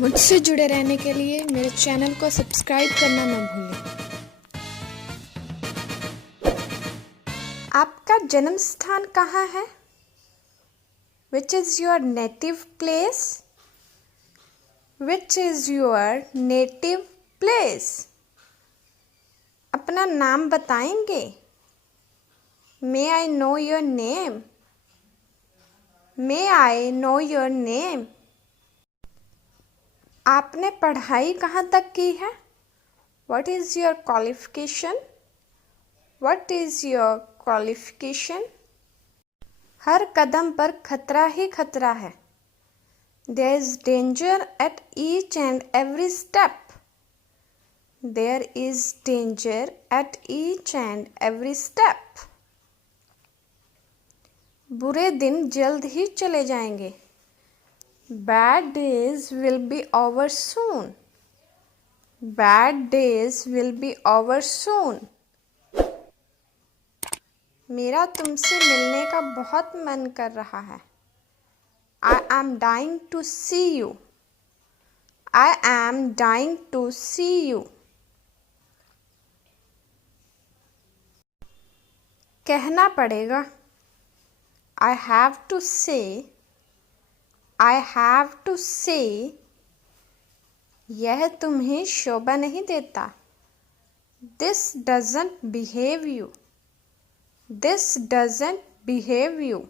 मुझसे जुड़े रहने के लिए मेरे चैनल को सब्सक्राइब करना न भूलें। आपका जन्म स्थान कहाँ है? Which is your native place? Which is your native place? अपना नाम बताएंगे? May I know your name? May I know your name? आपने पढ़ाई कहाँ तक की है? What is your qualification? What is your qualification? हर कदम पर खतरा ही खतरा है. There is danger at each and every step. There is danger at each and every step. बुरे दिन जल्द ही चले जाएंगे. Bad days will be over soon. Bad days will be over soon. मेरा तुमसे मिलने का बहुत मन कर रहा है. I am dying to see you. I am dying to see you. कहना पड़ेगा. I have to say. I have to say. यह तुम्हें शोभा नहीं देता. This doesn't behave you. This doesn't behave you.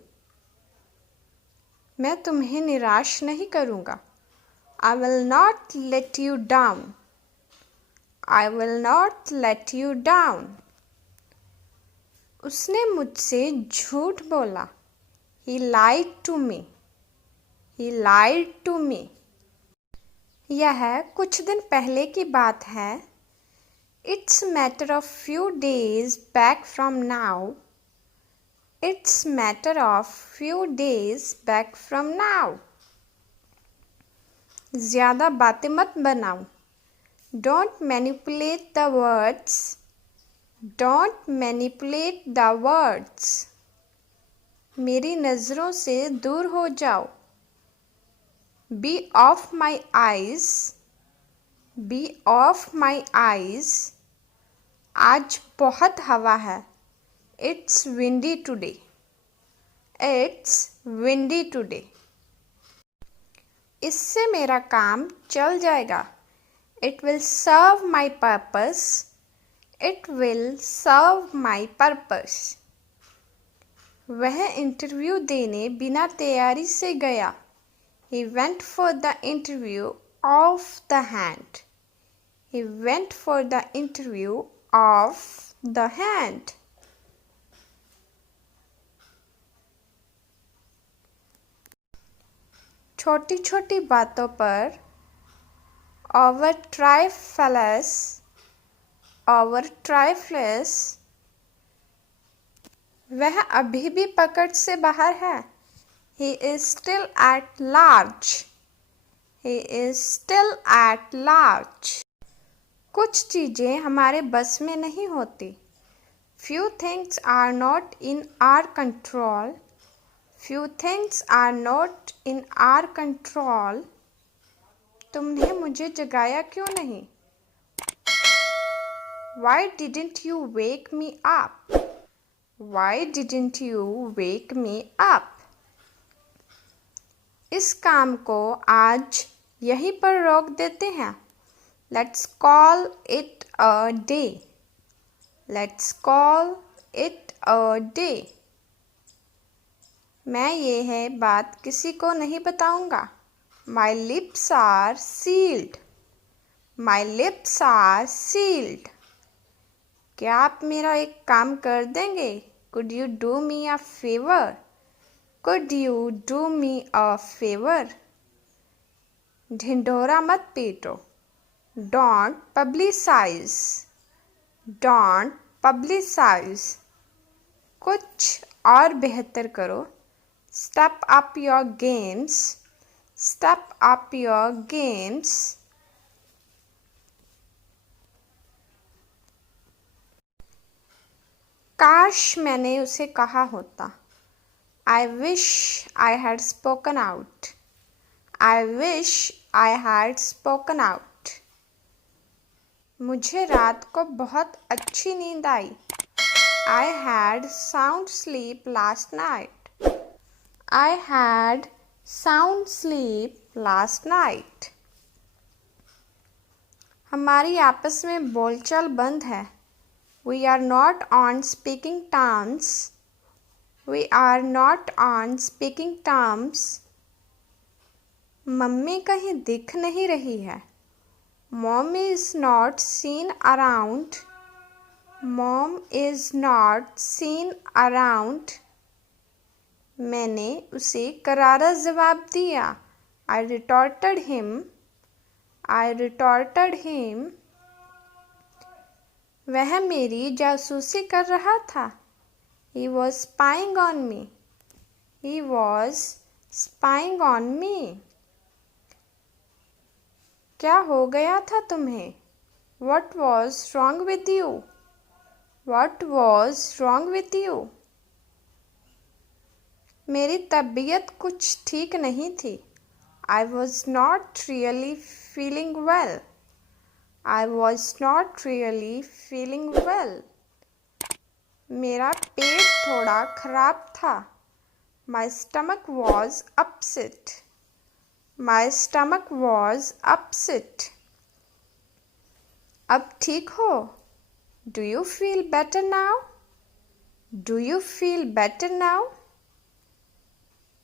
मैं तुम्हें निराश नहीं करूँगा. I will not let you down. I will not let you down. उसने मुझसे झूठ बोला. He lied to me. He lied to me. यह कुछ दिन पहले की बात है. It's matter of few days back from now. It's matter of few days back from now. ज़्यादा बातें मत बनाओ. Don't manipulate the words. Don't manipulate the words. मेरी नज़रों से दूर हो जाओ. Be off my eyes. Be off my eyes. आज बहुत हवा है. It's windy today. It's windy today. इससे मेरा काम चल जाएगा. It will serve my purpose. It will serve my purpose. वह इंटरव्यू देने बिना तैयारी से गया. He went for the interview off the hand. He went for the interview off the hand. छोटी छोटी बातों पर our trifles. Our trifles. वह अभी भी पकड़ से बाहर है. He is still at large. He is still at large. कुछ चीज़ें हमारे बस में नहीं होती. Few things are not in our control. Few things are not in our control. तुमने मुझे जगाया क्यों नहीं? Why didn't you wake me up? Why didn't you wake me up? इस काम को आज यहीं पर रोक देते हैं. Let's call it a day. Let's call it a day. मैं यह बात किसी को नहीं बताऊंगा. My lips are sealed. My lips are sealed. क्या आप मेरा एक काम कर देंगे? Could you do me a favor? Could you do me a favor? ढिंढोरा मत पीटो. Don't publicize. Don't publicize. कुछ और बेहतर करो. Step up your games. Step up your games. काश मैंने उसे कहा होता. I wish I had spoken out. I wish I had spoken out. मुझे रात को बहुत अच्छी नींद आई. I had sound sleep last night. I had sound sleep last night. हमारी आपस में बोलचाल बंद है. We are not on speaking terms. We are not on speaking terms. Mummy कहीं दिख नहीं रही है. Mom is not seen around. Mom is not seen around. मैंने उसे करारा जवाब दिया. I retorted him. I retorted him. वह मेरी जासूसी कर रहा था. He was spying on me. He was spying on me. क्या हो गया था तुम्हें? What was wrong with you? What was wrong with you? मेरी तबीयत कुछ ठीक नहीं थी. I was not really feeling well. I was not really feeling well. मेरा पेट थोड़ा खराब था. My stomach was upset. My stomach was upset. अब ठीक हो? Do you feel better now? Do you feel better now?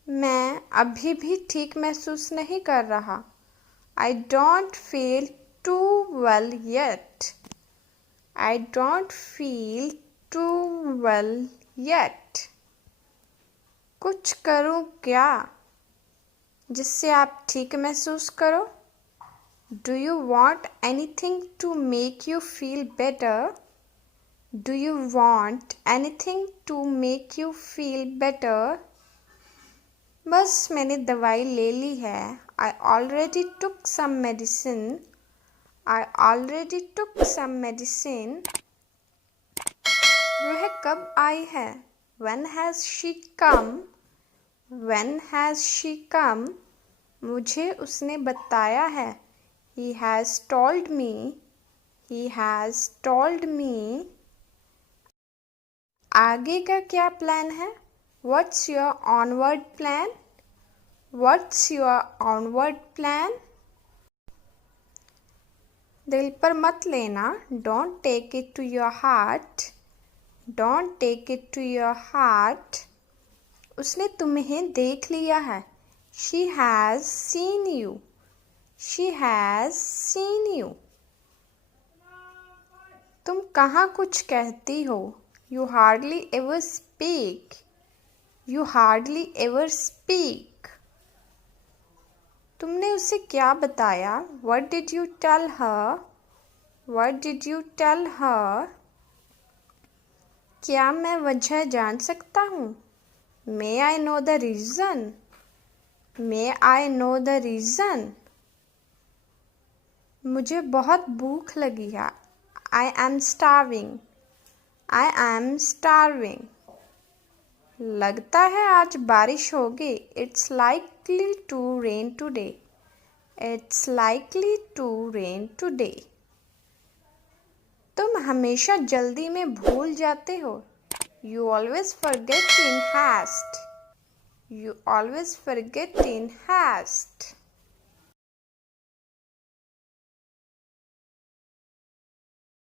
मैं अभी भी ठीक महसूस नहीं कर रहा. I don't feel too well yet. I don't feel too well yet. कुछ करूं क्या जिससे आप ठीक महसूस करो? Do you want anything to make you feel better? Do you want anything to make you feel better? बस मैंने दवाई ले ली है. I already took some medicine. I already took some medicine. वह कब आई है? When has she come? When has she come? मुझे उसने बताया है. He has told me. He has told me. आगे का क्या प्लान है? What's your onward plan? What's your onward plan? दिल पर मत लेना. Don't take it to your heart. Don't take it to your heart. उसने तुम्हें देख लिया है. She has seen you. She has seen you. तुम कहाँ कुछ कहती हो? You hardly ever speak. You hardly ever speak. तुमने उसे क्या बताया? What did you tell her? What did you tell her? क्या मैं वजह जान सकता हूँ? May I know the reason? May I know the reason? मुझे बहुत भूख लगी है. I am starving. I am starving. लगता है आज बारिश होगी. It's likely to rain today. It's likely to rain today. तुम हमेशा जल्दी में भूल जाते हो. You always forget in haste. You always forget in haste.